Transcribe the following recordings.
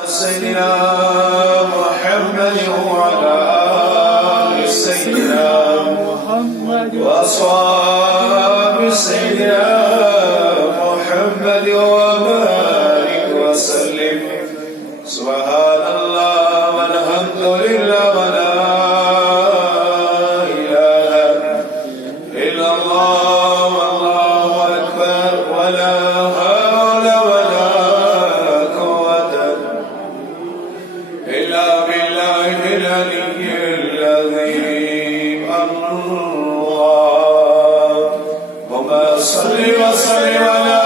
سيدنا محمد وعلى آل سيدنا محمد وأصحاب سيدنا محمد وبارك وسلم. سبحان الله والحمد لله ولا إله إلا الله والله أكبر ولا حول ولا قوة إلا بالله العلي العظيم. اللهم صل وسلم على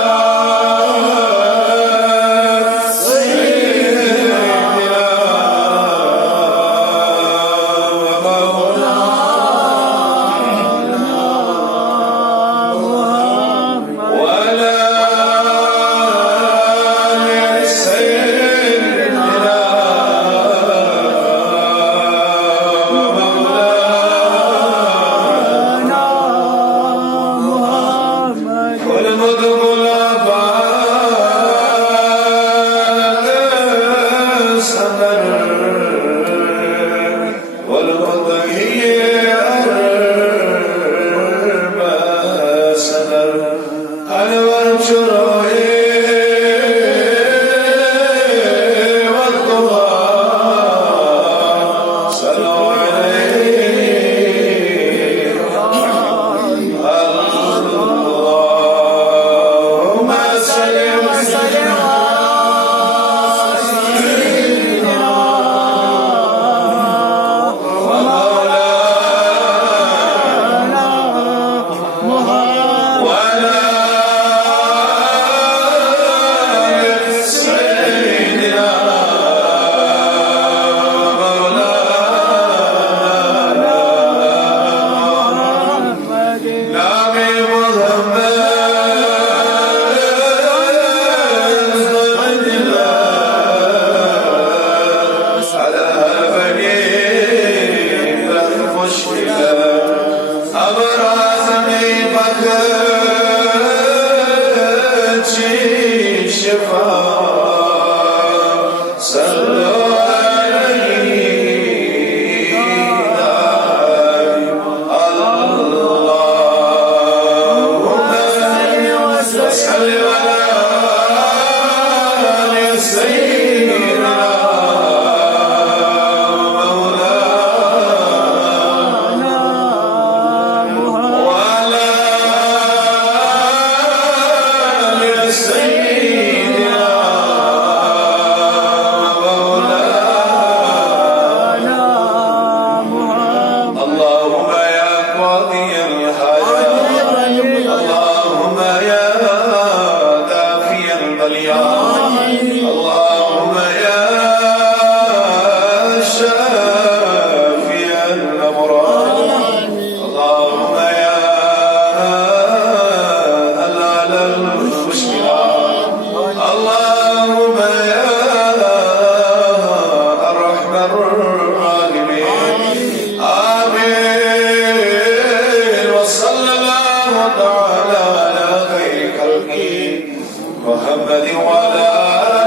محمد وعلى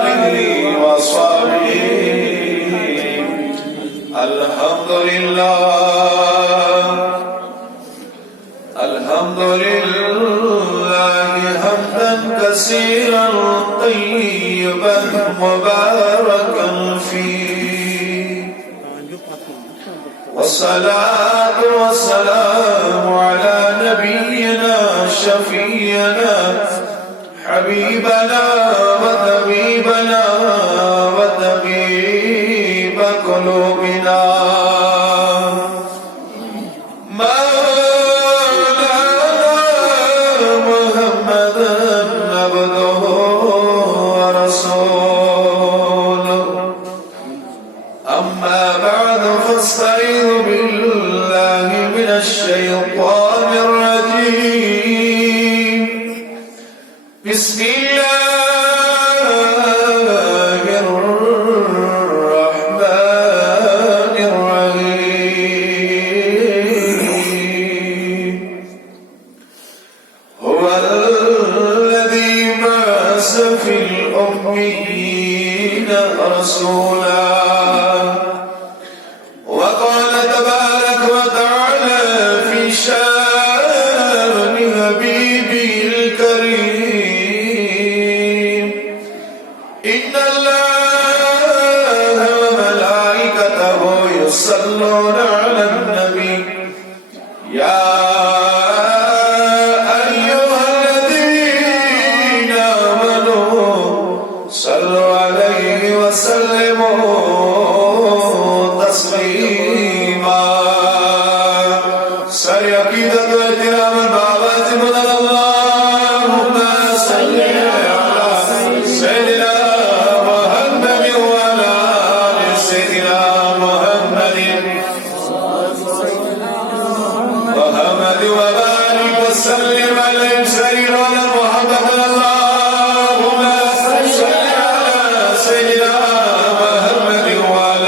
آله وصحبه. الحمد لله حمدا كثيرا طيبا مباركا فيه، والصلاة والسلام على نبينا شفيعنا حبيبنا وطبيبنا وطبيب قلوبنا مولانا محمد عبده ورسوله. أما بعد فاستعيذ بالله من الشيطان الرجيم. بسم الله الرحمن رسولا. وقال تبارك وتعالى في شان حبيبه الكريم: إن الله وملائكته يصلون على النبي يا أيها الذين آمنوا صلوا عليه وسلموا تسليما. ساری عقیدت و احترام بابت مدد اللهم صل على سيدنا محمد وعلى آل سيدنا محمد وحمد وبارك وسلم عليه سيدنا محمد. اللهم صل على سيدنا محمد وعلى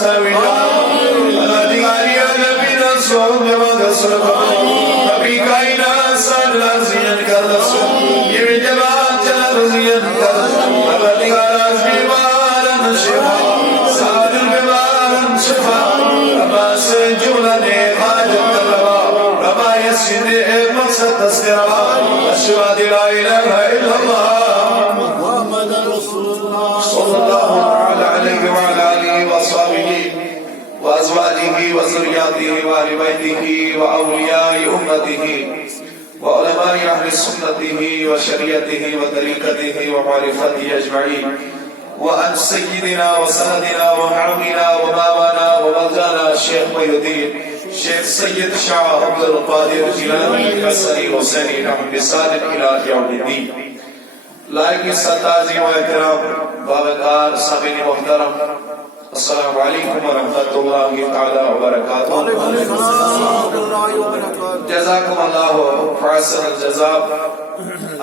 مستويا الذي نبينا صوم بما تصرفا ربي كائنا سال زين كرسو يجمع جل زين كرسو الذي راز بمال شفا سال بمال شفا ربا سجولا حاجة الربا ربا يسجد مقصد تسكرا أشهد لا إله إلا الله محمد رسول الله صلى الله عليه وعلى آله وصحبه وأزواجه وذرياته وآل بيته وأولياء أمته وعلماء أهل سنته وشريعته وطريقته ومعرفته أجمعين وأن سيدنا وسندنا وحرمنا وبابنا وملجانا الشيخ محي الدين شيخ سيد شاه عبد القادر جيلانی الحسنی حسینی رحمۃ صادق الى یوم الدین. لائق ستازی و احترام بابکار سامعین محترم السلام علیکم ورحمۃ اللہ تعالی وبرکاتہ. جزاکم اللہ فاحسن الجزاء.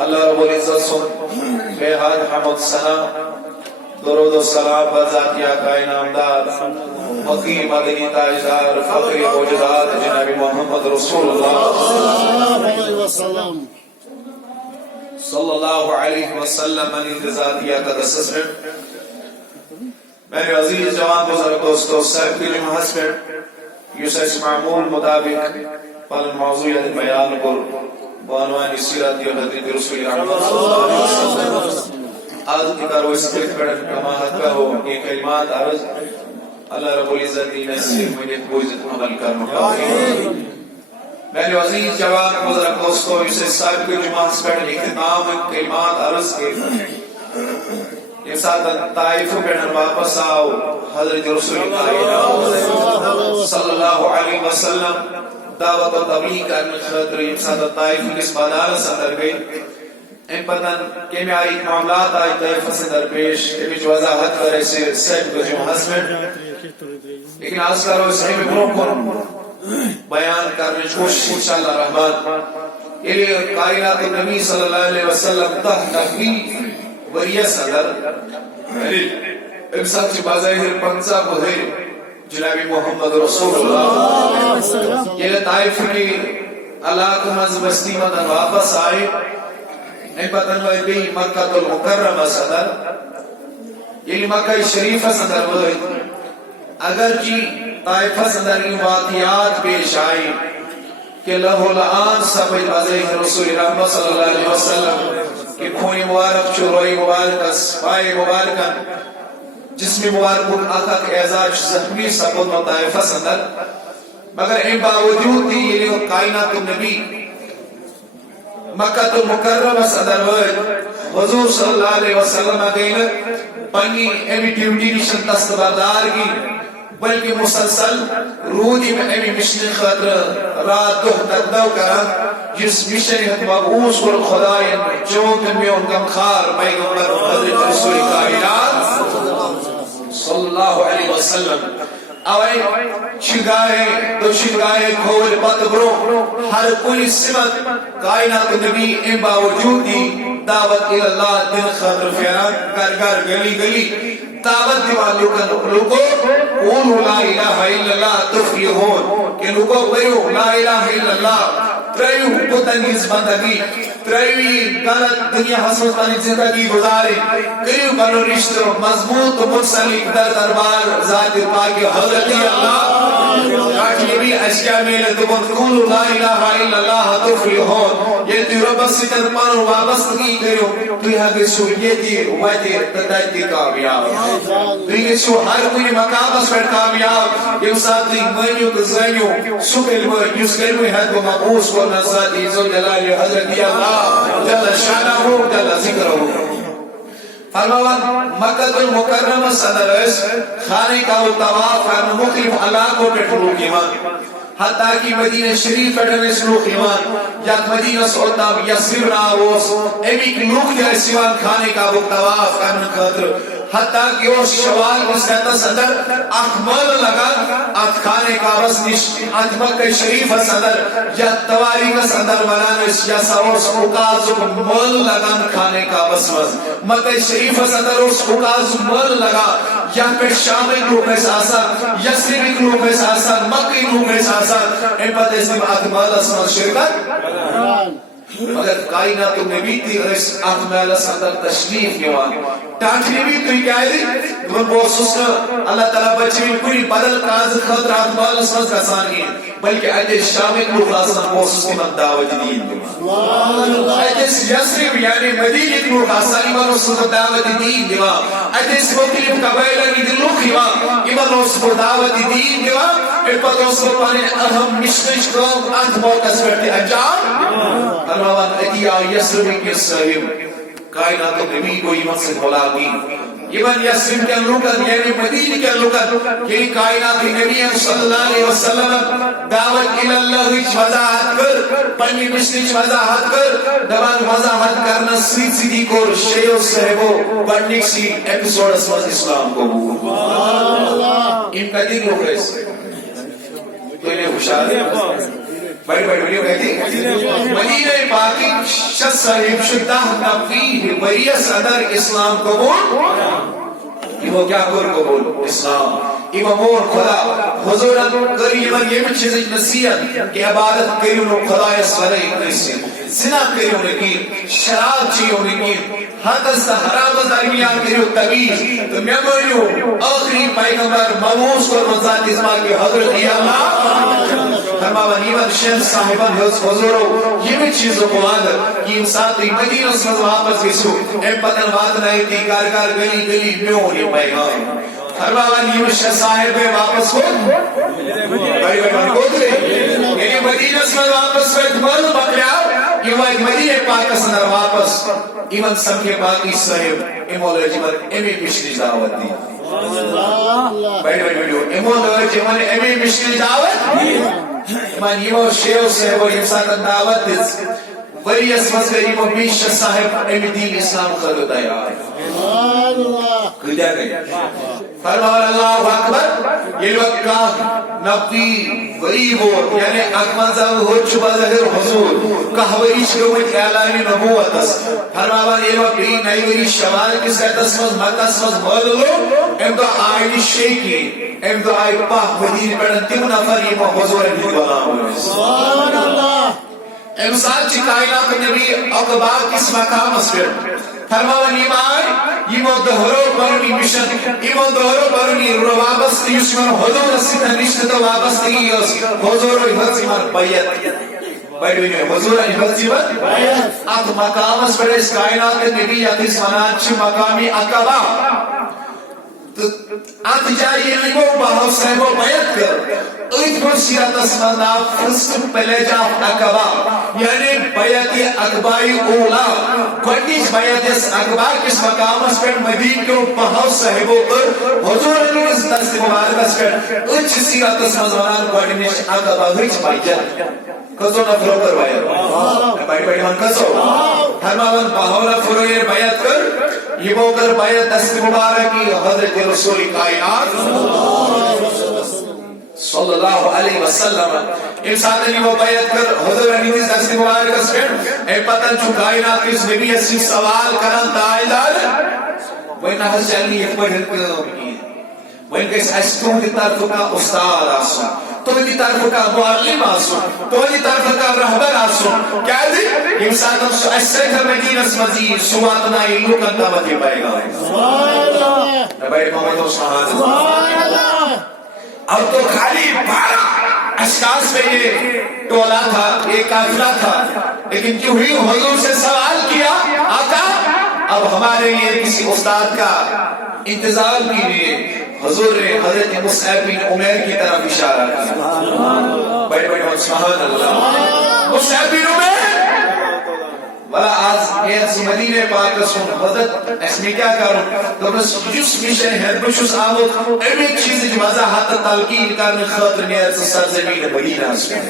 اللہ رب العزت سن بے حد حمد ثنا درود و سلام بذاتیہ کائنامدار مکی مدنی تاجدار فخری موجودات جناب محمد رسول اللہ صلی اللہ علیہ وسلم علی ذاتیہ قدس میں. میرے عزیز جوان بزرگ دوستو سب کی جمعہ میں یوسف معمول مطابق پل موضوعیت بیان پر بعنوان سیرت حضرت رسول اللہ صلی اللہ علیہ وسلم آج کی کارو اسکرت پر کماہت کا ہو یہ کلمات عرض اللہ رب العزت نے صرف مجھے بوجھت عمل کرنا. میرے عزیز جوان بزرگ دوستو یوسف صاحب کی جمعہ پر اختتام کلمات عرض کے یہ ساتھ طائف پر واپس آؤ حضرت رسول اللہ صلی اللہ علیہ وسلم دعوت و تبلیغ کرنے خاطر یہ ساتھ طائف کس بادار سے اندر گئی. ان پتن کہ میں آئی معاملات آئی طائف سے درپیش کہ بھی وضاحت کرے سے سیب کو جو حسن لیکن آج کرو صحیح میں بروکن بیان کرنے کوشش انشاءاللہ رحمان یہ لیے کائنات نبی صلی اللہ علیہ وسلم تحت تحقیق وریہ صدر امسات سے بظاہر پنسا بہر جناب محمد رسول اللہ یہ طائف کی علاقہ مز بستی مدن واپس آئے نہیں پتن وہ بھی مکہ المکرمہ صدر یہ مکہ شریفہ صدر ہوئے اگر جی طائفہ صدر کی واقعات پیش آئی کہ لہو لآن سبی بظاہر رسول اللہ صلی اللہ علیہ وسلم کہ خون مبارک چروئی مبارک پائے مبارکا جسم مبارک آقا کے اعزاز زخمی سبود مطائفہ صدر مگر ان باوجود دی یہ کائنات نبی مکہ المکرمہ صدر ہوئے حضور صلی اللہ علیہ وسلم اگئے پنی ایمی ڈیوٹی نشن دستبردار کی بلکہ مسلسل رودی میں ایمی مشن خطر رات دو تقدو کرا جس مشن مبعوث پر خدای چونک میں ان کا خار پیغمبر حضرت رسول کائنات صلی اللہ علیہ وسلم آوے چگاہے دو چگاہے کھول پتبرو ہر کوئی سمت کائنات نبی ان باوجود دی دعوت اللہ دن خطر فیران گھر گلی گلی دعوت دیوالو کا لوگو قولوا لا الہ الا اللہ تفلحون کہ لوگو بریو لا الہ الا اللہ تریو بتنگیز بندگی تریوی غلط دنیا حسن پانی زندگی گزارے کریو بنو رشتہ مضبوط منسلک در دربار ذات پاک حضرت اللہ کاٹلی بھی اشیاء میلے دبن قولوا لا الہ الا اللہ تفلحون یہ تو رب ستر پانو وابستگی کریو تو یہاں کے سو یہ دی وجہ تدائی کامیاب تو یہ سو ہر کوئی مقام اس پر کامیاب یہ ساتھ مینیو تزینیو سکل و یسکل و حد و مقبوس و نصاد عزو جلال حضرت اللہ جل شانہ جل ذکرہ. فرماوان مکہ المکرمہ صدر اس خانے کا طواف کرنا مختلف علاقوں پر فروغ ایمان حتیٰ کہ مدینہ شریف پڑھنے سلوک ایمان یا مدینہ سعوداب یا سرنا روز ایک لوگ جائے سیوان کھانے کا وہ طواف کرنے خاطر حتیٰ کہ وہ شوال اس رہتا صدر اخمال لگا ات خانے کعبہ نش ات مکہ شریف صدر یا تواریخ صدر ونانس یا سوس اوقاز مل لگان خانے کعبہ مز مکہ شریف صدر اس اوقاز مل لگا یا پہ شام لوگ ایسا آسان یسرب لوگ ایسا آسان مکی لوگ ایسا آسان ان پر اسم اکمال اسمان شرکت مگر کائنات نبی تھی اس اکمال اسمان تشریف نیوان ٹاکری بھی تو کیا ہے وہ بوسوس اللہ تعالیٰ بچے میں پوری بدل کاز خطر اکمال اسمان کا ثانی بلکہ ایتے شام لوگ آسان بوسوس کی من دعوت دین ایتے یسرب یعنی مدینہ لوگ آسان ایمان اس کو دعوت دین دیوان ایتے اس مختلف قبائلہ کی دلوک ایمان اس کو دعوت دین دیوان پھر پر اس کو پانے اہم مشکش کام انت موقع سورتی انجام اللہ اتیا یسرب کی صاحب کائنات نبی کو ایمان سے ملاقی ایمان یسرب کے لوکن یعنی مدینہ کے لوکن یعنی کائنات نبی صلی اللہ علیہ وسلم دعوت الاللہ وضاحت کر پنی مشکش وضاحت کر دبان وضاحت کرنا سید سیدی کو شیعہ صحبو بڑھنک سی ایپیسوڈ اسماز اسلام کو ان کا دن لوگ ایسے تو انہیں خوشحال ہے بڑی بڑی ویڈیو کہتی مدینہ پاکی شخص صاحب شدہ نبی وریہ صدر اسلام قبول ایمو کیا کر قبول اسلام ایمو مور خدا حضورت کری ایمان یہ بھی چیزیں نصیحت کہ عبادت کری انہوں خدا اس ولی اکریسی زنا کری انہیں کی شراب چی انہیں کی حد از حرام درمیان کری تبیز تو میں بولیو آخری پیغمبر مموز کو منزات ازمال کی حضرت یا اللہ فرماوان ایمان شیخ صاحبان حضورو یہ بھی چیزوں کو آدھر کہ انسان تو مدینہ اس میں واپس گسو ایم پتن بات نہیں تھی کار گلی گلی میں ہونی پیغام فرماوان ایمان شیخ صاحب واپس ہو بڑی بڑی کو دے یعنی مدینہ اس میں واپس ہوئے دمال بکریا ایمان مدینہ پاک سندر واپس ایمان سب کے باقی صاحب ایمولوجی پر ایمی مشری دعوت دی بڑی بڑی ویڈیو ایمولوجی پر ایمی مشری دعوت دی ایمان ایمو شیعہ صاحب و امساکن دعوت دیز وری اسمز گئی ایمو بیش صاحب ایمی دین اسلام خلو دیا کدیا گئی فرمان اللہ اکبر یہ لوگ کا نبی وری ہو یعنی اکمل زمان ہو چبا ظہر حضور کہوری شروعت اعلان نبوت فرمان یہ لوگ بھی نئی وری شوال کس کا تسمز مکسمز مولو ام دو آئی شیکی ام دو آئی پاک مدین پڑھن تیم نفر یہ حضور انہی بلا سبحان اللہ امسال چی کائنات نبی اقبال کس مقام اس پر فرمان ایمان ایمو دہرو برنی مشن ایمو دہرو برنی وابستی یسمن حضور اسیتا نشتتا وابستی یس حضور حضیمن بیت بیٹوینی حضور حضیمن بیت ات مقام اس پر اس کائنات نبی اتیس منان چی مقامی اقبا ات جاری ایمو بہو صحبو بیت کر ایت کو سیرت اسمان آپ فرسٹ پلیجا اقبا یعنی بیت اقبائی اولا گوڑنیش بیت اقبا کس مقام اس پر مدین کو بہو صحبو پر حضور انیس دست مبارک اس پر ایت سیرت اسمان گوڑنیش اقبا ہوئیچ بیت کسو نفرو کر بیت بیٹ بیٹ من کسو ہرماون بہولا فرویر بیت کر یہ وہ کر بیت دست مبارکی حضرت رسول کائنات صلی اللہ علیہ وسلم انسان نے وہ بیعت کر حضور انیس دست مبارک اس پر اے پتن چو کائنات کی اس نبی اسی سوال کرن دائدار وہ نحس جلنی ایک پڑھن کرنی وہ ان کے اس تو دی طرف کا استاد آسو تو دی طرف کا معلم آسو تو دی طرف کا رہبر آسو کیا دی انسان ایسے گھر مدینہ اس مزید سواتنا ایلو کنتا بدی پائے گا سبحان اللہ نبی محمد و سبحان اللہ اب تو خالی 12 اشخاص میں یہ ٹولا تھا یہ قافلہ تھا لیکن کیوں ہی حضور سے سوال کیا آقا اب ہمارے لیے کسی استاد کا انتظام کیجیے حضور نے حضرت مصعب بن عمیر کی طرف اشارہ کیا بڑے بڑے سبحان اللہ مصعب بن عمیر والا آج یہ مدینہ پاک رسول حضرت اس میں کیا کروں تو بس جس مشن ہے بشوس آمود ایک چیز کی وضاحت تلقین کرنے خاطر نیت سرزمین مدینہ اس میں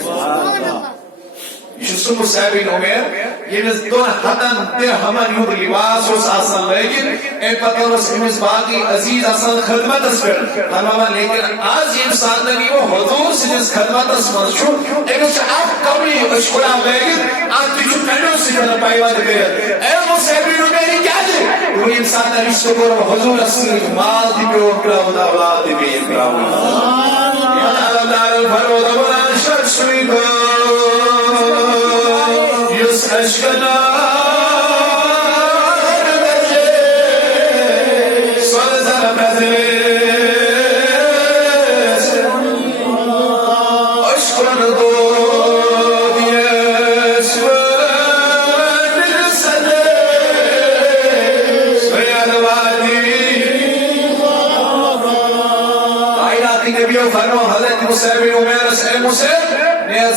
سہ مصعب بن عمیر یمس دون ہتن درہمن ہند لباس آسان لگت ام پتہ امس باقی عزیز آسان خدمتس پہ فرماوان لیکن آج یم ساتھ یہ حضور سندس خدمتس مز امس اخ کمری اشکرا لگت اتھ تہ کنڈو سۭتۍ پیوند کٔرِتھ اے مصعب بن عمیر کیا وہ یم ساتھ رشتہ کور حضور سۭتۍ مال تہ پیو تراون اولاد تہ پیو تراون اللہ فرمود شخص اشکنا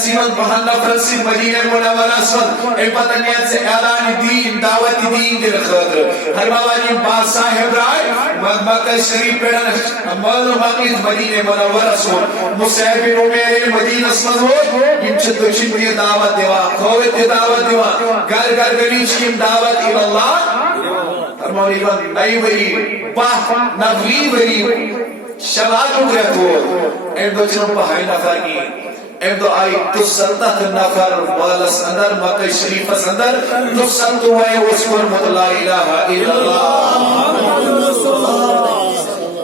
سیمت بہن نفر سی مدینہ منورہ اسمت اے پتہ نیت سے اعلان دین دعوت دین دل خطر ہر موانی با صاحب رائے مکہ شریف پیڑن مولو مقید مدینہ منورہ اسمت مصعب بن عمیر مدینہ اسمت ہو یم چھتو چھتی دعوت دیوا خوت دعوت دیوا گر گر گلیچ کیم دعوت الاللہ ہر موانی بند نئی وری باہ نبوی وری شلاتو گرہت ایم دو چنو پہائی نفر کی ام دو آئی 270 نفر والس اندر مکہ شریف اندر 270 وے وسور لا الہ الا اللہ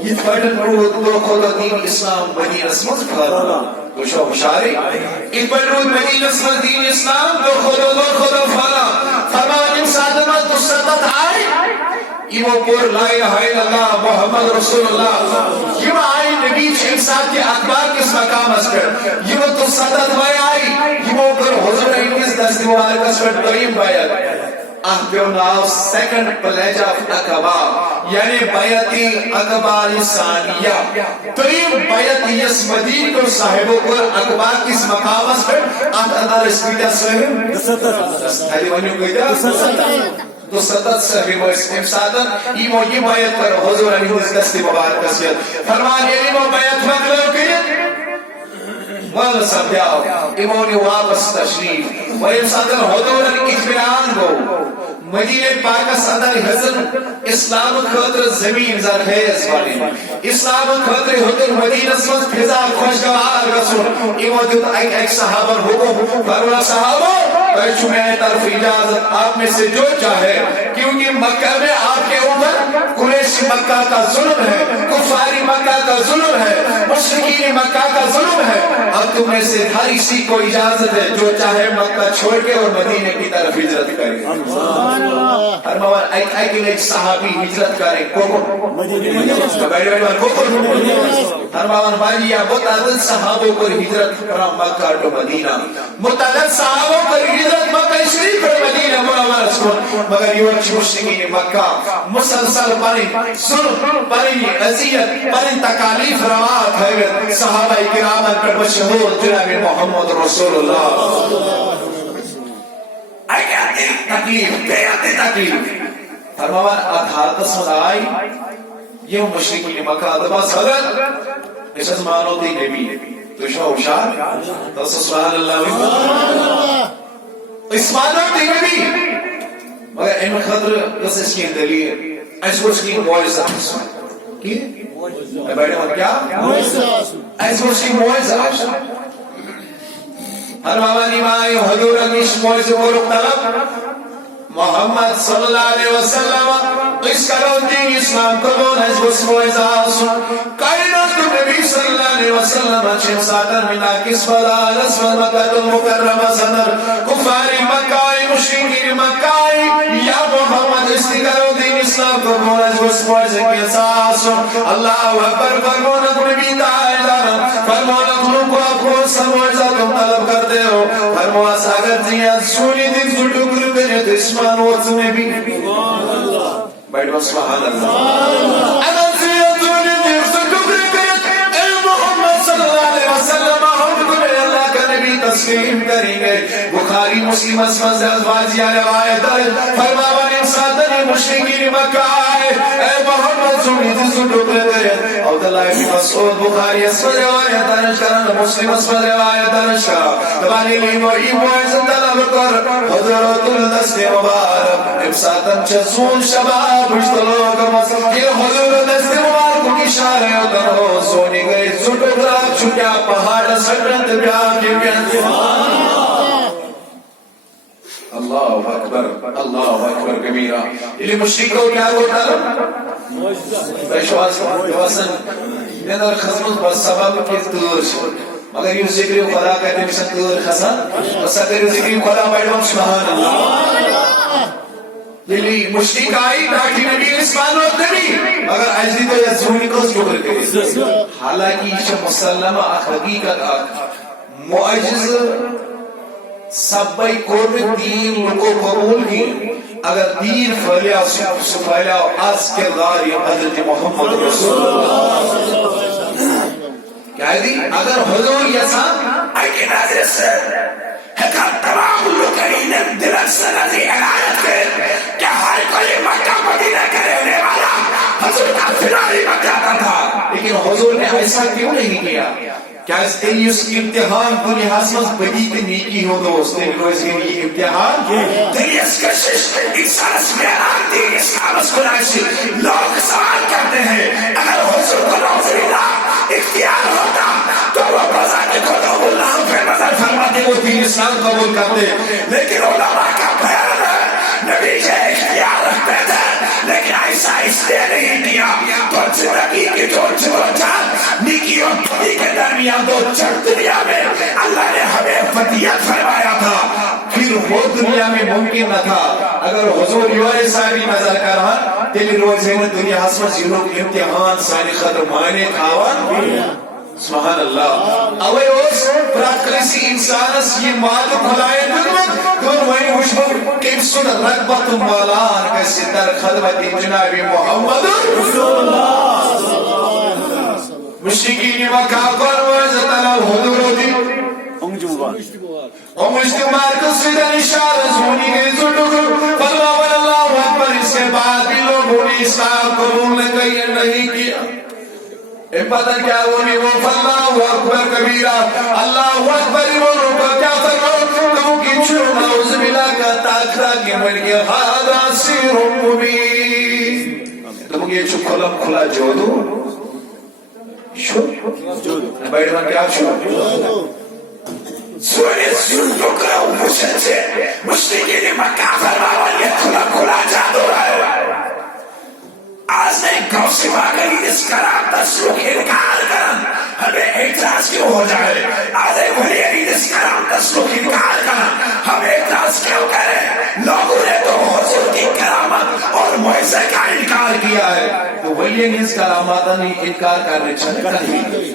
یہ پڑھن رو دو خدا دین اسلام مدینہ اسمت فرما تو شو مشاری یہ پڑھن رو مدینہ اسمت دین اسلام دو خدا فرما ام سادمہ 270 آئی یہ پور لا الہ الا اللہ محمد رسول اللہ یہ آئی نبی چھے ساتھ کے اخبار کس مقام اس پر یہ تو صدت بائی آئی یہ پر حضور انگیز دستیوار کس پر دوئیم بایت احبیو ناو سیکنڈ پلیج آف اقبا یعنی بیعتی اقبا ثانیہ دوئیم بیعت اس مدین کو صاحبوں کو اقبا کس مقام اس پر اندر اس پیٹا صاحب حالی ونیو گئیتا 270 صحیح اس امسادن ایمو یہ بیعت کر حضور انگیز دستی مبارک اسیت فرمان یہ ایمو بیعت مطلب کریں مال سمجھاؤ ایمونی واپس تشریف و امسادن حضور اطمینان کو مدینہ پاک اندر حضر اسلام خاطر زمین زرخیز والی اسلام خاطر حضر مدینہ سمجھ فضا خوشگوار رسول ایمو دیت ایک صحابہ حکم فرما صحابہ تو میں طرف اجازت آپ میں سے جو چاہے کیونکہ مکہ میں آپ کے اوپر قریش مکہ کا ظلم ہے کفاری مکہ کا ظلم ہے مشرکین مکہ کا ظلم ہے اب تم میں سے ہر اسی کو اجازت ہے جو چاہے مکہ چھوڑ کے اور مدینے کی طرف ہجرت کرے ہر موار ایک صحابی ہجرت کرے ہر موار بھائی یا متعدد صحابوں پر ہجرت کرا مکہ تو مدینہ متعدد صحابوں پر ہجرت مکہ شریف پر مدینہ منورہ اسکول مگر یہ مشرکین مکہ مسلسل پرین ظلم پرین اذیت پرین تکالیف روات ہے صحابہ کرام پر مشہور جناب محمد رسول اللہ آیاتی تکلیف بیاتی تکلیف فرماوان آدھار قسمت آئی یہ مشرکین مکہ دباس حضرت اس ازمانوں دی نبی تو شاہ اشار تو سبحان اللہ اسمانوں دی نبی مگر ان خطر کس اس کی دلیل اس کو اس کی موعظہ کی بیٹھے ہوں کیا اس کو اس کی موعظہ ہر موانی مائی حضور امیش موعظہ کو رکھتا محمد صلی اللہ علیہ وسلم اس کرو دین اسلام قبول ہے اس موعظہ کائنات نبی صلی اللہ علیہ وسلم اچھے ساتر ملا کس فضا رسول مکہ المکرمہ صدر کفار مکہ مشرکین مکہ یا محمد اس کرو دین اسلام قبول ہے اس موعظہ کی اساس اللہ اکبر فرمونا نبی تعالی فرمونا کو آپ کو سموعظہ تم طلب کرتے ہو فرمونا اگر تیاں سونی دن سے ٹکر کرے تو اسمان وقت میں بھی بیٹھو سبحان اللہ اگر تیاں سونی دن سے ٹکر کرے اے محمد صلی اللہ علیہ وسلم ہم تمہیں اللہ کا نبی تسلیم کریں گے بخاری مسلم اسمد ازواجی روایت فرماوان انسان مشرکین مکہ آئے اے محمد سونی دن سے ٹکر کرے اور عبداللہ ابن مسعود بخاری اسم روایت درج کرن مسلم اسم روایت درج کرن دبانی لیمو ایمو عزت طلب کر حضرت الدست مبارک امساتن چزون شباب اشتلوک یہ حضور دست مبارک کی شارع ادن ہو سونی گئی زٹو گراک چھکیا پہاڑ سکرت بیان کے بیان اللہ اکبر اللہ اکبر کبیرہ یہ مشرک کو کیا ہوتا ہے بشواس واسن ندر خدمت بس سبب کے تور مگر یہ ذکر خدا کہتے ہیں مثل تور خسن بس اگر ذکر خدا بیٹھوں سبحان اللہ یہ مشرک آئی ڈاکٹی نبی اسمان و نبی مگر عجلی تو یہ زونی کو شکر کرے حالانکہ یہ مسلمہ حقیقت معجز سبائی قرب دین لکو قبول کی اگر دین پھیلیا سپھیلیا آج کردار یہ حضرت محمد رسول اللہ کیا ہے دی اگر حضور یسان ایک ناظر سے حکم تمام لکرین دلت سنزی علایت کر کہ ہر کوئی مکہ مدینہ کرنے والا حضور کا فناری مکہ تھا لیکن حضور نے ایسا کیوں نہیں کیا کیا اس کے لیے اس کی امتحان دنیا حسمت بدی کے نیکی ہو دوست نے روز کے لیے امتحان دنیا اس کشش انسان اس میں آن دی اسلام اس کو نائشی لوگ سوال کرتے ہیں اگر حضور کو نوزر اللہ اختیار ہوتا تو وہ بزا کے خدا اللہ پہ نظر فرماتے وہ دین اسلام قبول کرتے لیکن علماء کا بیان ہے نبی کے اختیار رکھتے تھے لیکن ایسا اس لیے نہیں دیا تو زندگی کی جو جان نیکی اور بدی کے درمیان دو چند دنیا میں اللہ نے ہمیں فدیت فرمایا تھا پھر وہ دنیا میں ممکن نہ تھا اگر حضور یوارے صاحبی نظر کر رہا تیلی روز ہے دنیا حسمت جنوب امتحان سانی خطر مانے کھاوان سبحان اللہ اوے اس پراتکریسی انسانس یہ مات کھلائے دن وہی مشہور کہ سن رغبت مالان کسی در خدمت جناب محمد رسول اللہ مشرکین مکہ قرآن اللہ حضور دی اجتماع قصیدہ نشار زونی گئی زندگو فاللہ واللہ اکبر اس کے بعد بھی لوگوں نے اسلام قبول نہیں کیا پتہ کیا ہونے وہ فاللہ اکبر کبیرہ اللہ اکبر بولو کا کیا فرمو تو کی چھو نعوذ باللہ کا تاکرہ کی مرگی حاضر سیر مبین تو مجھے چھو کھلم کھلا جو دو شو بیٹھا کیا شو سونے سنتو کرا مشن سے مشرقین مکہ فرماوا یہ کھلم کھلا جا دو رہا ہے آج نے گوشی باگئی اس کرام تسلوک انکار کرن ہمیں اعتراض کیوں ہو جائے آج ایک ولی عید اس کرام تسلوک انکار کرن ہمیں اعتراض کیوں کریں لوگوں نے تو حضور کی کرامت اور معزہ کا انکار کیا ہے تو ولی عید اس کرامات نے انکار کرنے چلے نہیں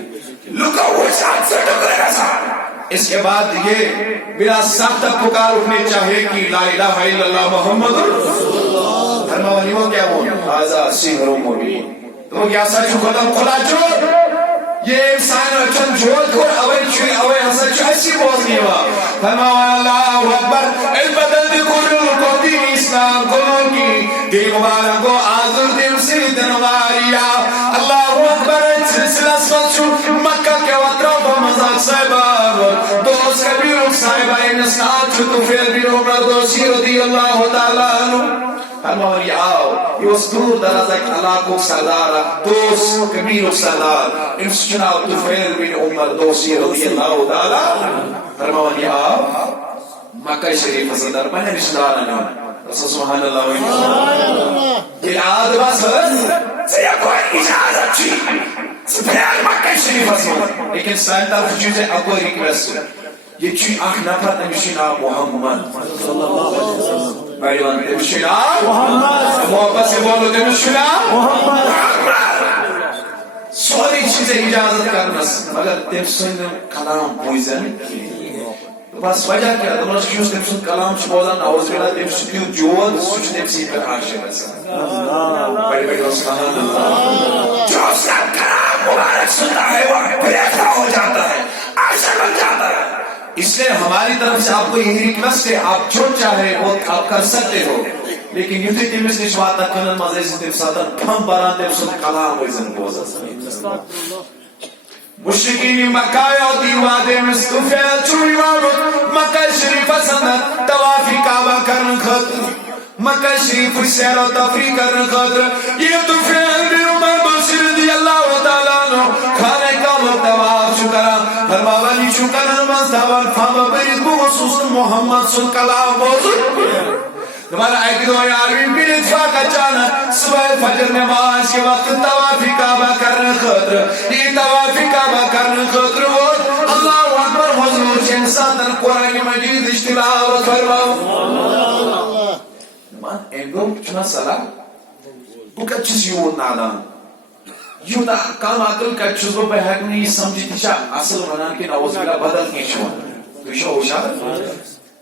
لکا وہ ساتھ سے ٹکرے گا ساتھ اس کے بعد یہ بلا سخت پکار اٹھنے چاہے کہ لا الہ الا اللہ محمد رسول اللہ دھرماوانی وہ کیا بول آزا سہر مبین تو کیا سچ قدم کھلا جو یہ انسان اچھن جوت کو اوے حسن چاہیسی بوز نہیں ہوا دھرماوان اللہ اکبر البدل دی قرل کو دین اسلام قلوں کی دل مبارک کو آذر دل سے دنواریا اللہ اکبر سلسلہ سوچو مکہ کے وطرف مزاق صاحبہ دوست کبیر صاحبہ انسان چھتو فیل بھی عمر دوسی رضی اللہ تعالیٰ عنہ فرماوانی آؤ یہ اس دور درازک علاقوں سردار دوست کبیر سردار انس چناو طفیل بن عمر دوسی رضی اللہ تعالیٰ فرماوانی آؤ مکہ شریف صدر میں رشدار رسول سبحان اللہ وآلہ یہ آدھوا سر سیا کوئی اجازت چی سپیال مکہ شریف صدر لیکن سائن طرف چیزیں اب کوئی ریکویسٹ یہ چی آنکھ نفر نمشینا محمد صلی اللہ علیہ وسلم بیوان دمشنا محمد محبت سے بولو دمشنا محمد سوری چیزیں اجازت کرنا مگر دمشن کلام بویزن بس وجہ کیا دمشن کیوز دمشن کلام شبوزن نعوذ بلا دمشن کیو جوود سوچ دمشن پر عاشق ہے بڑی بڑی سبحان اللہ جو سب کلام مبارک سنتا ہے وہ بریتا ہو جاتا ہے عاشق بن جاتا ہے اس لئے ہماری طرف سے آپ کو یہ ریکویسٹ ہے آپ جو چاہے وہ آپ کر سکتے ہو لیکن یُتھُے تٔمِس نِش واتان کٕنن منٛز ٲسۍ تَمہِ ساتہٕ پھم بَران تٔمۍ سُنٛد کلام ٲسۍ بوزان مشرقین مکہ دیوار أمِس طفیل چھُ یِوان مکہ شریفس اندر طوافِ کعبہ کرنہٕ خٲطرٕ مکہ شریف سیر و تفریح کرنہٕ خٲطرٕ ییٚلہِ طفیل بن عمر بصری رضی اللہ تعالیٰ عنہ خانہ کعبہ طواف چھُ کران فرماوان یہِ چھُ کَنن منٛز تھاوان پھم بٔرِتھ بہٕ اوسُس نہٕ محمد سُنٛد کلام بوزُن تمہارا ایک دو یارویں پھر اتفاق اچانک صبح فجر نماز کے وقت طواف کعبہ کرنے خاطر یہ طواف کعبہ کرنے خاطر اور اللہ اکبر حضور سے انسان قرآن مجید تلاوت فرماؤ man ego چھنا سلام بہٕ کتہِ چھُس یوٗت نادان یوٗتاہ کم عقل کتہِ چھُس بہٕ ہٮ۪کہٕ نہٕ یہِ سمجھِتھ یہِ چھا اصل ونان کِنہٕ نعوذ باللہ بدل کینٛہہ چھُ ونان تُہۍ چھِوا ہوشیار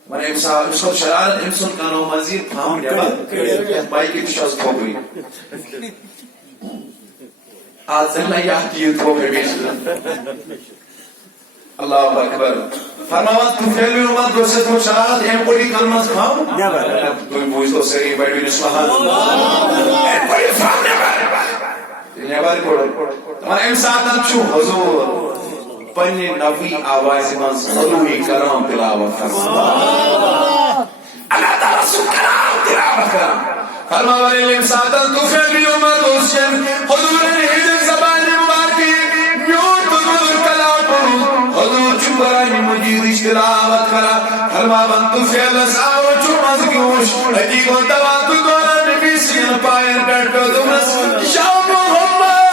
من أمۍ سُنٛد شرارت أمۍ سُنٛد کَنو مزیٖد پھم نٮ۪بر بایکہِ تہِ چھُ آز تھوٚپٕے آز ژٔلۍ مےٚ یتھ تہِ یہِ تھوٚپٕے بیٚیہِ اللہ اکبر فرماوان طفیل بن عمر دوسرے تو شرارت أمۍ کوٚر یہِ کَنہٕ منٛز پھم تُہۍ بوٗزتو سٲری بڑِ سبحان أمۍ کوٚر یہِ پھم نٮ۪بر کوٚڑ دپان أمۍ ساتہٕ چھُ حضوٗر پننہِ نبوی آوازِ منٛز الوہی کلام تلاوت فرماوان اللہ تعالیٰ سُنٛد کلام تلاوت کران فرماوان ییٚلہِ أمۍ ساتہٕ طفیل بن عمر دوسرین حضوٗرن ہٕنٛدِ زبانہِ مبارکہِ میون حضوٗر کلام پوٚرمُت حضوٗر چھُ قرآنِ مجیدٕچ تلاوت کران فرماوان طفیلس آو چھُ مزٕ گوش أتی گوٚو دوا تہٕ دوران نبی سٕنٛدٮ۪ن پایَن پٮ۪ٹھ پیوٚو دوٚپنس یا محمد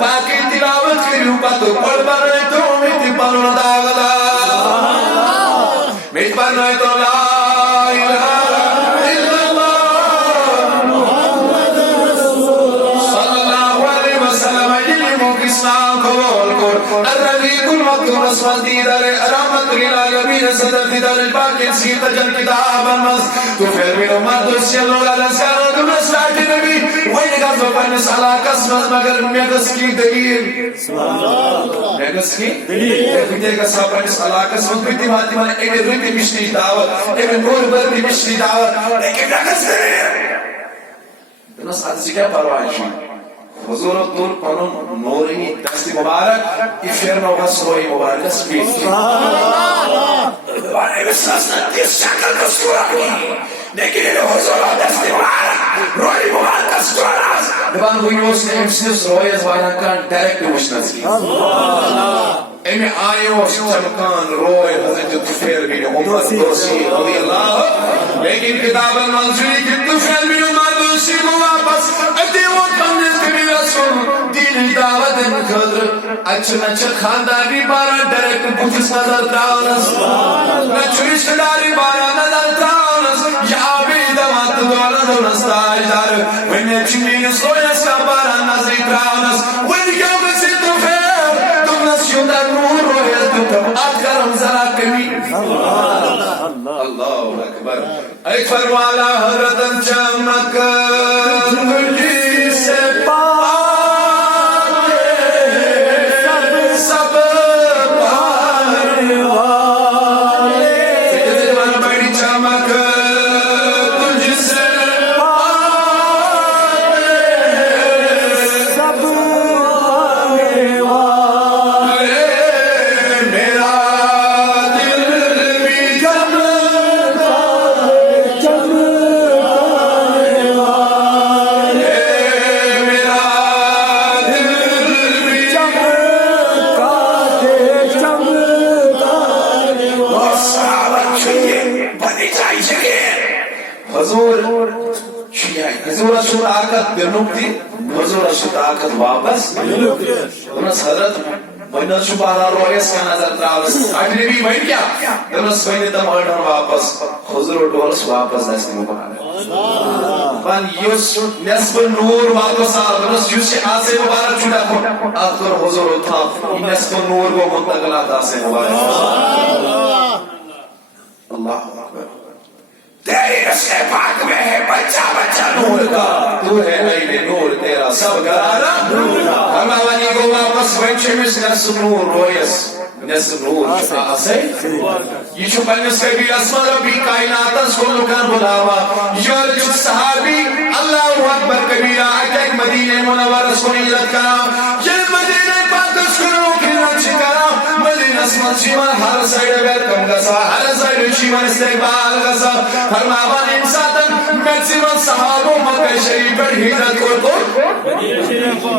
باقی تلاوت کریو پتو پڑھ بنائے تو میتی پنو داغدا میت بنائے تو لا الہ الا اللہ محمد رسول صلی اللہ علیہ وسلم علموں کی اسلام قبول کر الربیق المکتوب اسمال دیدار رحمت للعالمین صدر دیدار الباقی سیتا جن کتاب المز تو پھر بھی عمر دوسری لوگ الاسکار و دمس لاتی نبی وہی نگاہ تو پنس علاقہ سمز مگر میگس کی دلیل میگس کی دلیل دیگه پنس علاقہ سمز بیتی ماتی من ایمی ریتی مشنی دعوت ایمی نور بردی مشنی دعوت لیکن میگس دلیل دنس عدسی کیا پروائی حضور طول پنون نوری دستی مبارک افیر نوغا سروئی مبارک سپیت وانے بساسنا تیس شکل کسکورا کی لیکن حضور دستی مبارک روئی مبارک سکورا دبان ہوئیوس نے امسیس روئی از وانا کان ڈائریکٹ مشنس کی امی آئیوس چمکان روئی حضرت طفیل بن عمر دوسی رضی اللہ لیکن کتاب المنزوی کی طفیل بن عمر دوسی کو واپس ادھی وہ کمنیز کبھی رسول دین دعوت خطر اچھا نچھا خانداری بارا ڈائریکٹ بوتس نظر تراؤنس نچھو رشتہ داری بارا نظر تراؤنس یا آبی دوات دولا دونس تاجدار وینے چمین سویس کا بارا نظر تراؤنس وینے کیوں کسی تو پھر تم نسیوں دا نور رویت تو تم آت کرم ذرا کمی اللہ اکبر اکبر والا حضرتن چمک گلی سے حضور اشو طاقت برنکتی حضور اشو طاقت واپس دونس حضرت وینس شو بارا رویس کا نظر تراؤس اٹھنے بھی وین کیا دونس وین تم اٹھن واپس حضور ڈورس واپس دستی مبارک بان یوس نصف نور واپس آ دونس یوس آسے مبارک چھوٹا کو آخر حضور اتھا نصف نور کو منتقلات آسے مبارک اللہ اکبر تیری رشتے پاک میں ہے بچہ بچہ نور کا تو ہے عین نور تیرا سب گرارا فرماوانی کو واپس وینچے میں نصف نور رویس نصف نور آسے یہ چھو پنس کبھی اسمد ربی کائنات اس کو لکان بلاوا یہ جو صحابی اللہ اکبر کبیرہ اٹیک مدینہ منور اس کو نیلت کرا یہ مدینہ پاک اس کو روکینا چکرا مدینہ اسمد شیمان ہر سائڈ ویلکم گسا ہر سائڈ شیمان استقبال گسا فرماوان انساتن میکسیمن صحابوں مکہ شریف پر ہجرت کو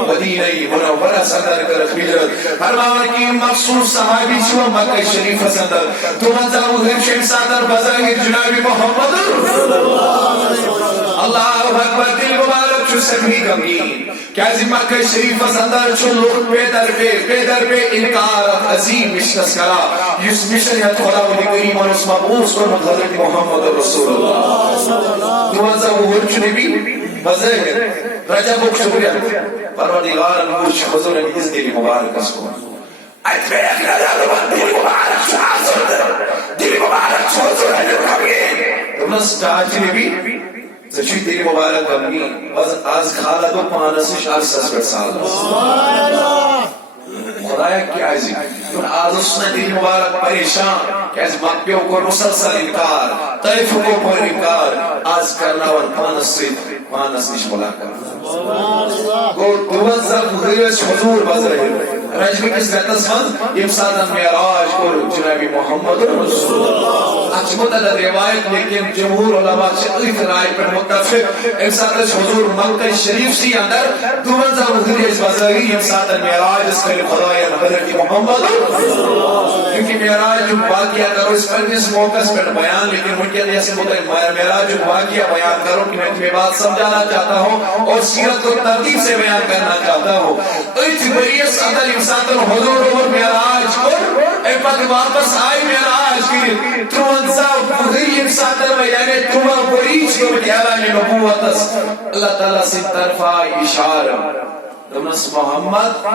مدینہ منورہ صدر کر ہجرت فرماوان کی مخصوص صحابی شو مکہ شریف صدر تو منظر مدھر شیف صدر بزرگ جناب محمد اللہ اکبر دل مبارک چھو سکھی غمگین کیازی مکہ شریف صدر چھو لوگ پیدر پہ انکار عظیم مشنس کرا یس مشن یا خدا ولی کریم اور اس مبعوث کو حضرت محمد رسول اللہ تو منظر مدھر چھو نبی بزرگ رجب و شکریہ پروردگار نوش حضور نبیز دل مبارک اس کو اتبیق ندارمان دل مبارک چھو حاضر دل مبارک چھو حضور نبیز دمس چاہتی نبی زچوی دل مبارک غمگین از خالد و پانسش از سسپر سال خدایا کیا عزیز ان آز اسنے دل مبارک پریشان کہ از مکیوں کو مسلسل انکار طیف کو پر انکار آز کرنا ون پانس نش ملاقات گو دوزر مغیرش حضور بزرہی رجل کس رہتس من امسادن معراج کو جنابی محمد رسول اللہ اچھ مدد روایت لیکن جمہور علماء شریف رائے پر متفق امسادن حضور مکہ شریف سی اندر دوزر مغیرش بزرہی امسادن معراج اس کے خدای حضرت محمد کیونکہ معراج جو واقعہ کرو اس پر اس موقع پر بیان لیکن مجھے ایسے معراج جو واقعہ بیان کرو کہ میں تمہیں بات سمجھانا چاہتا ہوں اور سیرت کو ترتیب سے بیان کرنا چاہتا ہوں اتبریس عدل انسان حضور اور معراج کو اے پاک واپس آئی معراج کی ترونزا بغیر انسان میں یعنی تمہا بریچ کو اعلان نبوت اللہ تعالیٰ سے طرفہ اشارہ دمنس محمد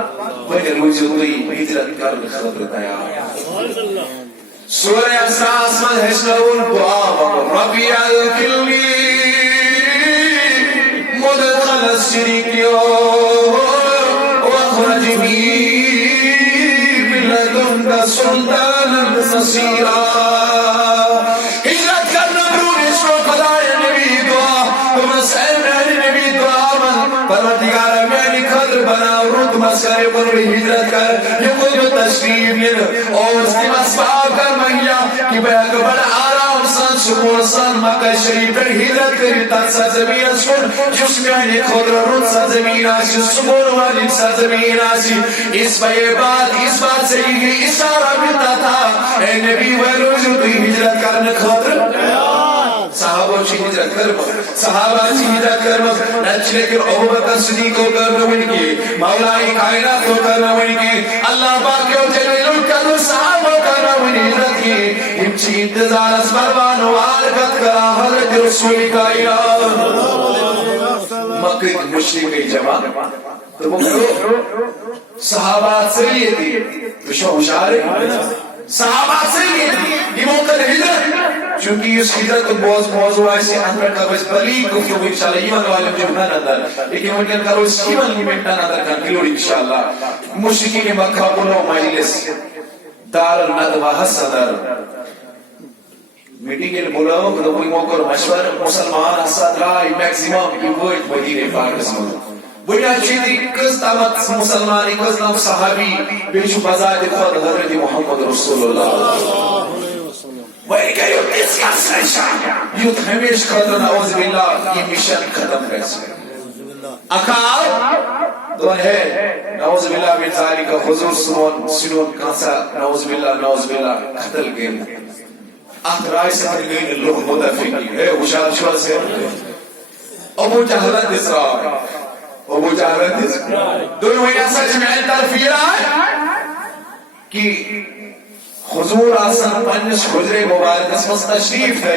بھئی روزوی ہجرت کر خبر تیار سورہ اسراس میں حشنون دعا ربی الکلی مدخل الشریکیو واخرجنی بلدنک سلطانا نصیرا ہجرت کرنا برونش کو خدای نبی دعا دمنس اے نبی دعا من پروردگار بنا رد مسئلے پر ہجرت کر یہ کوئی جو تشریف یہ اور اس کے مسئلہ کر مہیا کہ بے اکبر آرام سان سکون سان مکہ شریف پر ہجرت کری تک سرزمین سن جس میں انہیں خود رد سرزمین آسی سکون والی سرزمین آسی اس بات سے یہ اشارہ ملتا تھا اے نبی ویلوزو تو ہجرت کرنے خاطر صحابہ چی ہجرت کرمز نچلے کہ ابو بکر صدیق کو کرنا ہوئی کی مولائی کائنات کو کرنا ہوئی کی اللہ باقی و جلیل القدر صحابہ کرنا ہوئی ہجرت کی امچی انتظار اس بروان و عارقت کرا حضرت رسول کائنات مکہ مشرقی جمع تو مکہ صحابات سے یہ تھی تو شوشارے صحابات سے یہ تھی یہ موقع ہجرت چونکہ اس ہجرت کو موضوع ایسے اندر کا بس بلی گفتگو انشاءاللہ ایمان والے جو میں نظر لیکن ممکن کرو اس ایمان کی منٹا نظر کر کلوڑی انشاءاللہ مشرقین مکہ بلو مجلس دار الندوہ صدر میٹنگ کے بلاؤ کہ کوئی موقع مشور مسلمان حسد رائی میکسیمم ایوائٹ مدینہ پاک اسم بنیاد چیزی کس دامت مسلمانی کس دام صحابی بیچو بزاد خود حضرت محمد رسول اللہ وہی کہ یوت اس کا سرشان یوت ہمیش خطر نعوذ باللہ یہ مشن ختم کرسے اکاب دون ہے نعوذ باللہ من ذالک حضور سنون کانسا نعوذ باللہ قتل گئن اخت رائے سے پر گئن لوگ مدفقی ہے وشاد شوہ سے ابو جہلت اسرائیل ابو جہلت اسرائیل دون وہی سچ میں ترفیر آئے کہ حضور آسان پنس حضر مبارک اس مست تشریف ہے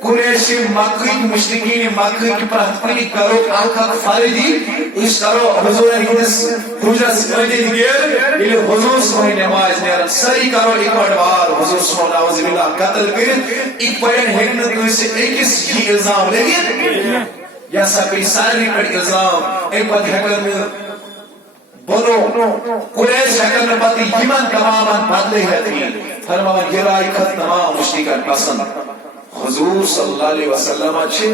قریشی مکہ مشرکین مکہ کی پرہتپنی کرو آنکھا فاردی اس کرو حضور ہندس حجر سمجھے گئے یہ حضور سمجھ نماز نیرن سری کرو ایک بڑوار حضور سمجھ نعوذ باللہ قتل کرن ایک پڑھن حکمت میں سے ایک اس کی الزام لگے یا سا کوئی ساری پر الزام ایک پتہ حکر میں بنو قریش ہکن پتی یمن تمامن بدلے ہتھی فرمان گرائی خط تمام مشرکان پسند حضور صلی اللہ علیہ وسلم اچھے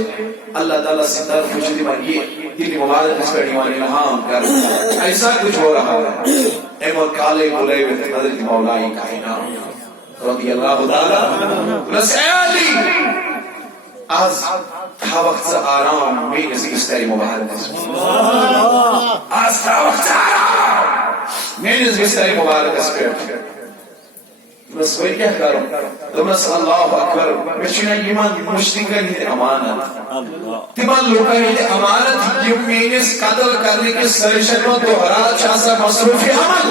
اللہ تعالیٰ سے طرف وجودی من یہ دلی مبارک اس پر ایمان الہام کر ایسا کچھ ہو رہا ہے ایمان کالے بلے ویت حضرت مولائی کائنات رضی اللہ تعالیٰ رسے علی آز تھا وقت سے آرام میں کسی استری مبارک آز تھا وقت سے آرام میں کسی استری مبارک اس پر بس وہی کیا کروں تو بس اللہ اکبر بچنا ایمان مشرکان ہی امانت تمام لوگوں ہی امانت یہ مینس قتل کرنے کے سرشن میں دوہرات شاسا مصروف عمل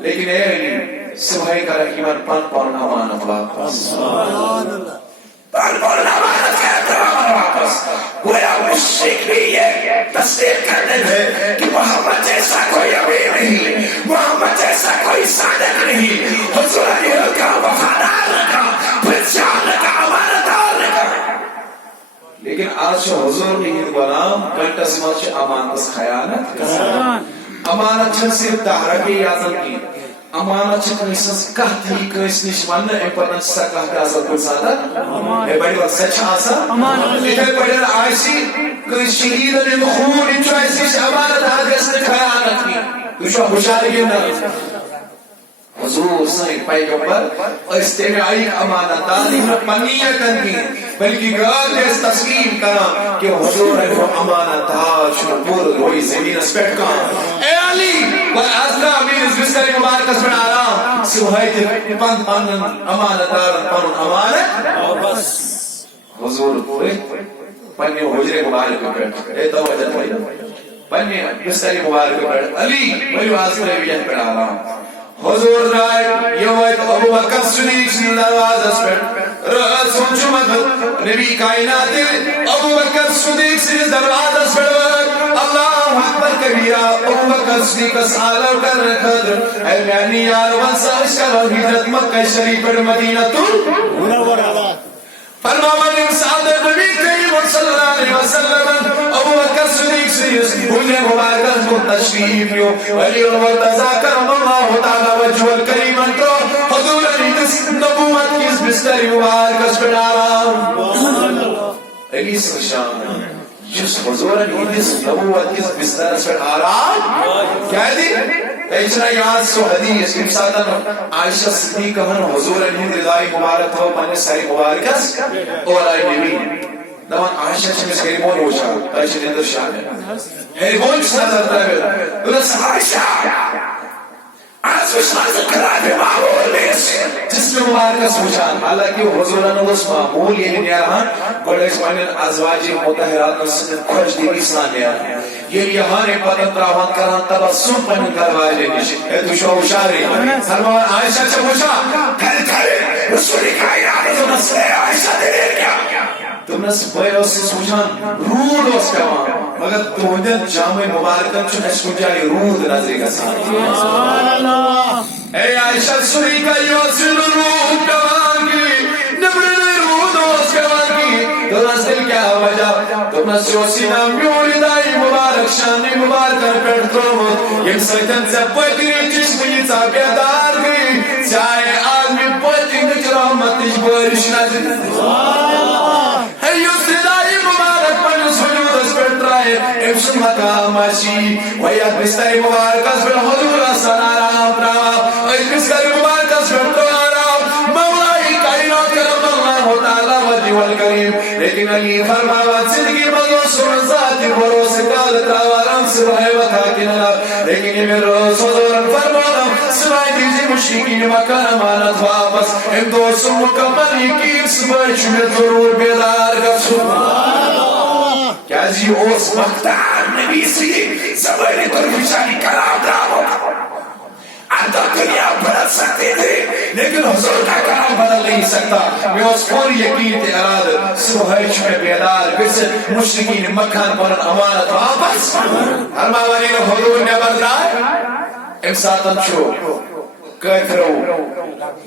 لیکن اے سبحائی کا ایمان پن امانت واپس پن امانت کہتا ہے واپس گویا مشرک بھی یہ تصدیق کرنے میں کہ محمد جیسا کوئی ابھی نہیں محمد جیسا کوئی صادق نہیں حضور علیہ کا وفادار رکھا پرچان رکھا امانتدار رکھا لیکن آج حضور نہیں غلام گھنٹہ سمجھ امانت خیانت امانت چھن صرف تحرکی اعظم کی امانت چھن کنسنس کہت ہی کنس نش ونہ اے پتن سا کہت آسا کن سادہ اے بڑی وقت سچ آسا اتھے بڑی آئیسی کنس شہید نے خون انچو ایسی امانت آگے سے خیانت کی تو خوشحالی کے نا حضور صلی پیغمبر استماعی امانتداری میں پنیتن کی بلکہ گاد اس تسلیم کرا کہ حضور ہے وہ امانتدار شنو پور روی زمین اس پیٹ کا اے علی و ازنا امین اس بستر مبارک اس پر آرام سوہیت پن امانتدار پن امانت بس حضور پنی حجر مبارک پر اے توجہ بھائی پنی بستر مبارک پر علی ولی واسطے بھی پر آرام حضور رائے یہ ابو بکر صدیق سے نواز اس پر رأس سنچمت نبی کائنات ابو بکر صدیق سے دروازہ پر اللہ اکبر کبیرہ ابو بکر صدیق سالہ کر رکھت اے میانی یار ونسا اشکال حجرت مکہ شریف پر مدینہ تل فرمامان انسان در نبی کریم صلی اللہ علیہ وسلم ابو بکر صدیق سے بھولے مبارکت کو تشریف یو ولی الوردزا کرم اللہ تعالی وجہ الکریم انتو حضور علی دس نبوت کی اس بستری مبارکت پر آرام علی سرشان جس حضور علی دس نبوت کی اس بستر پر آرام کیا دی ایسا یاد سو حدیث امسادن عائشہ صدیقہ من حضور علی رضائی مبارک ہو پانے ساری مبارکس اور آئی نبی دوان عائشہ چمیس ہیرمون ہوشا عائشہ نیندر شاہ ہے ہیرمون چیز نظر ترابیر دلس عائشہ آج وشنازت کرائے معمول میں جس میں مبارکس ہوشان حالانکہ حضوران اس معمول یہ نیارہاں گوڑے اس معنی ازواج متحرات نسلت خوش دی اسلام نیارہاں یہ یہاں نے پتن تراوان کران تبسم پنن کروائی لینیش اے تو شو اشاری سلمان عائشہ چھو ہوشا کھل کھلے رسولی کائنات تو نسلے عائشہ دے کیا تم نے سپائی اس سے سوچان رود اس کا وہاں مگر تمہیں جامع مبارکن چھو نشکو جائی رود نظری کا ساتھ اے عائشہ سوری کا یوسل رود کا وہاں کی نبرن رود اس کا وہاں کی تو نسل کیا وجہ تم نے سوسی نام بیوری دائی مبارک شانی مبارکن پر ترومت یم سیتن سے پتی چشمی تا بیدار گئی چاہے آدمی پتی نچ رحمت تیش بارش نظر افشن مقام آشی ویاد بستری مبارکس پر حضور حسن آرام پراما ایت بستری مبارکس پر تو آرام مولائی کائنات کرم اللہ تعالی وجی والکریم لیکن علی فرماوات زندگی مدو سن ذاتی بروس کالت راوارم سبحی و تاکن اللہ لیکن یہ میرے روز حضورن فرمانا سبحی دیجی مشرکین مکان امانت واپس ام دوستو مکمل یقین سبحی چمت ضرور بیدار گفت سبحان کیا جی اس مقدار نبی سی زبانی ترفشانی کلام راو اندر دنیا بدل سکتے تھے لیکن حضور کا کلام بدل نہیں سکتا میں اس پر یقین تے اراد سبحیش میں بیدار بسر مشرکین مکان پر امانت واپس ہر ماوانی نے حضور نے بدلائے امساتن شو کہترو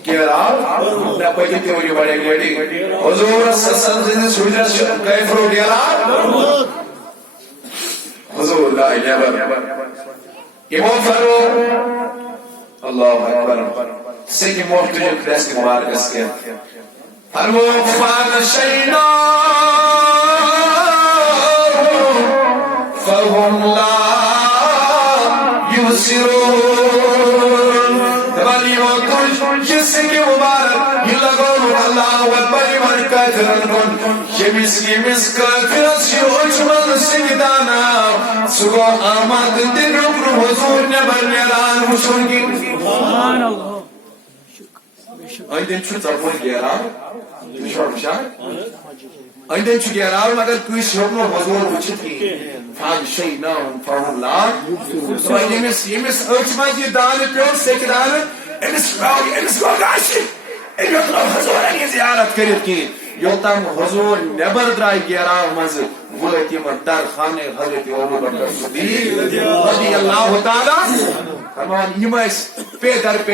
گیراب نہ پہلی تیوری بڑے گیڑی حضور سسن زندہ سوجرس کہترو گیراب حضور لا neighbour Imam Faro Allahu Akbar Seki muhtuju kreski mubarak ke Farmo fan shayna Fahum la yusirun Tabali wa kuj Seki mubarak Yulagonu Allahu Akbar Markatran Yemis kafirans yuchmal sikdana Sugo amad din rukru huzur nebar neran mushungi Subhanallah Ayden şu tapon gera Düşürmüşler Ayden şu gera magar kuiş yok mu huzur uçit ki Fan şey nam fahullah So yemis ölçmacı dağını piyon sekdanı Emis gagashi Emis huzur ani ziyaret karit ki Yoltam huzur nebar drai gera mazı Buleti dar khane Hazreti Abu Bakr Siddiq radiyallahu ta'ala Aman yimais pedar pe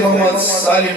Mohammed Salim